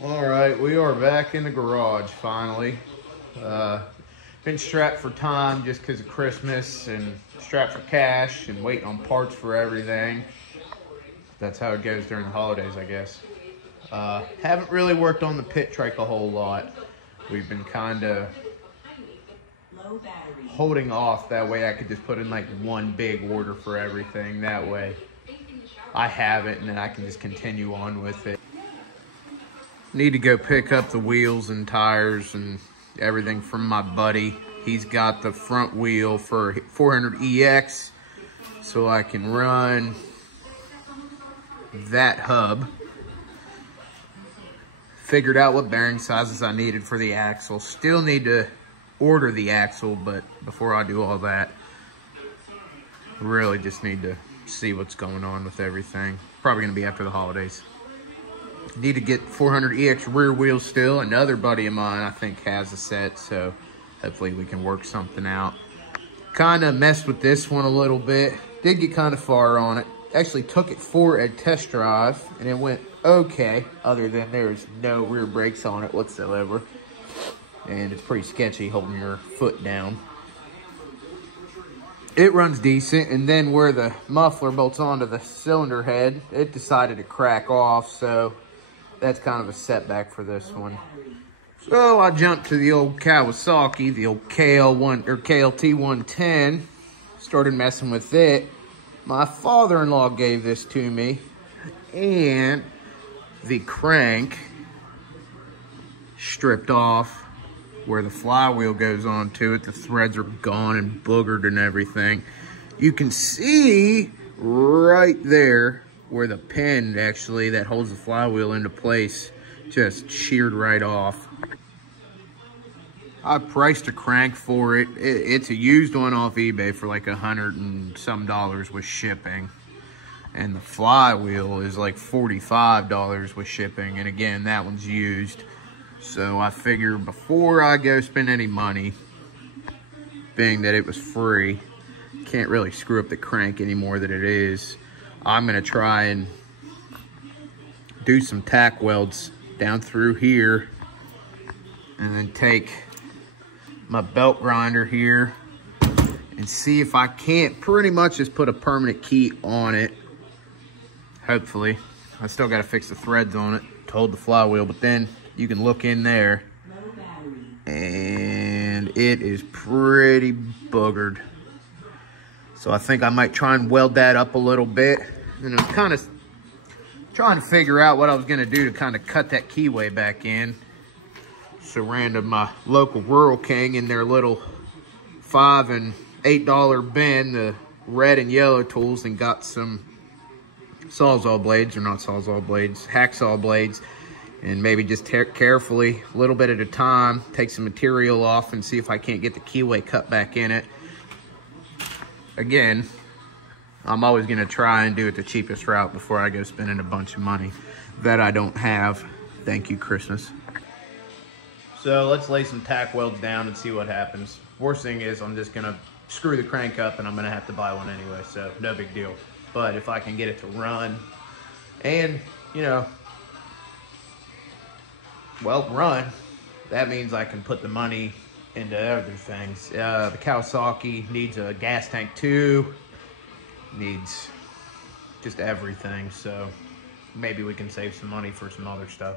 All right, we are back in the garage finally. Been strapped for time just because of Christmas and strapped for cash and waiting on parts for everything. That's how it goes during the holidays, I guess. Haven't really worked on the pit trike a whole lot. We've been kind of holding off. That way I could just put in like one big order for everything. That way I have it and then I can just continue on with it. Need to go pick up the wheels and tires and everything from my buddy. He's got the front wheel for 400EX, so I can run that hub. Figured out what bearing sizes I needed for the axle. Still need to order the axle, but before I do all that, really just need to see what's going on with everything. Probably gonna be after the holidays. Need to get 400EX rear wheels still. Another buddy of mine, I think, has a set, so hopefully we can work something out. Kind of messed with this one a little bit. Did get kind of far on it. Actually took it for a test drive, and it went okay, other than there's no rear brakes on it whatsoever. And it's pretty sketchy holding your foot down. It runs decent, and then where the muffler bolts onto the cylinder head, it decided to crack off, so that's kind of a setback for this one. So I jumped to the old Kawasaki, the old klt110, started messing with it. My father-in-law gave this to me, and the crank stripped off where the flywheel goes onto it. The threads are gone and boogered and everything. You can see right there where the pin actually that holds the flywheel into place just sheared right off. I priced a crank for it. It's a used one off eBay for like $100 and some with shipping. And the flywheel is like $45 with shipping. And again, that one's used. So I figure before I go spend any money, being that it was free, can't really screw up the crank any more than it is. I'm gonna try and do some tack welds down through here and then take my belt grinder here and see if I can't pretty much just put a permanent key on it. Hopefully. I still gotta fix the threads on it to hold the flywheel, but then you can look in there and it is pretty boogered. So I think I might try and weld that up a little bit. And I'm kind of trying to figure out what I was gonna do to kind of cut that keyway back in. So ran to my local Rural King in their little $5 and $8 bin, the red and yellow tools, and got some sawzall blades, or not sawzall blades, hacksaw blades. And maybe just carefully, a little bit at a time, take some material off and see if I can't get the keyway cut back in it. Again, I'm always gonna try and do it the cheapest route before I go spending a bunch of money that I don't have. Thank you, Christmas. So let's lay some tack welds down and see what happens. Worst thing is I'm just gonna screw the crank up and I'm gonna have to buy one anyway, so no big deal. But if I can get it to run and, you know, well, run, that means I can put the money into other things. The Kawasaki needs a gas tank too, needs just everything, so maybe we can save some money for some other stuff.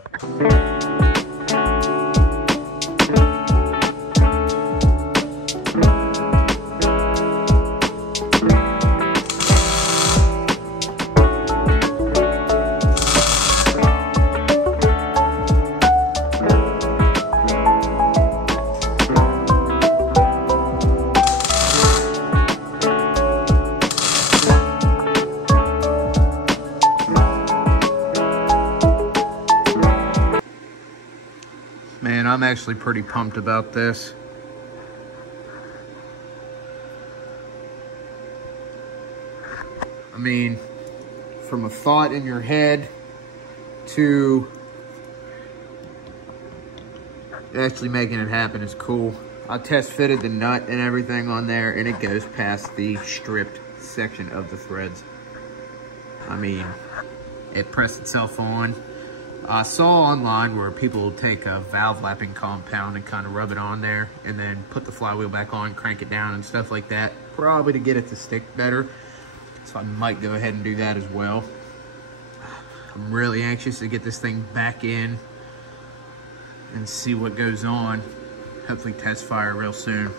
Man, I'm actually pretty pumped about this. I mean, from a thought in your head to actually making it happen is cool. I test fitted the nut and everything on there, and it goes past the stripped section of the threads. I mean, it pressed itself on. I saw online where people will take a valve lapping compound and kind of rub it on there and then put the flywheel back on, crank it down and stuff like that, probably to get it to stick better. So I might go ahead and do that as well. I'm really anxious to get this thing back in and see what goes on. Hopefully test fire real soon.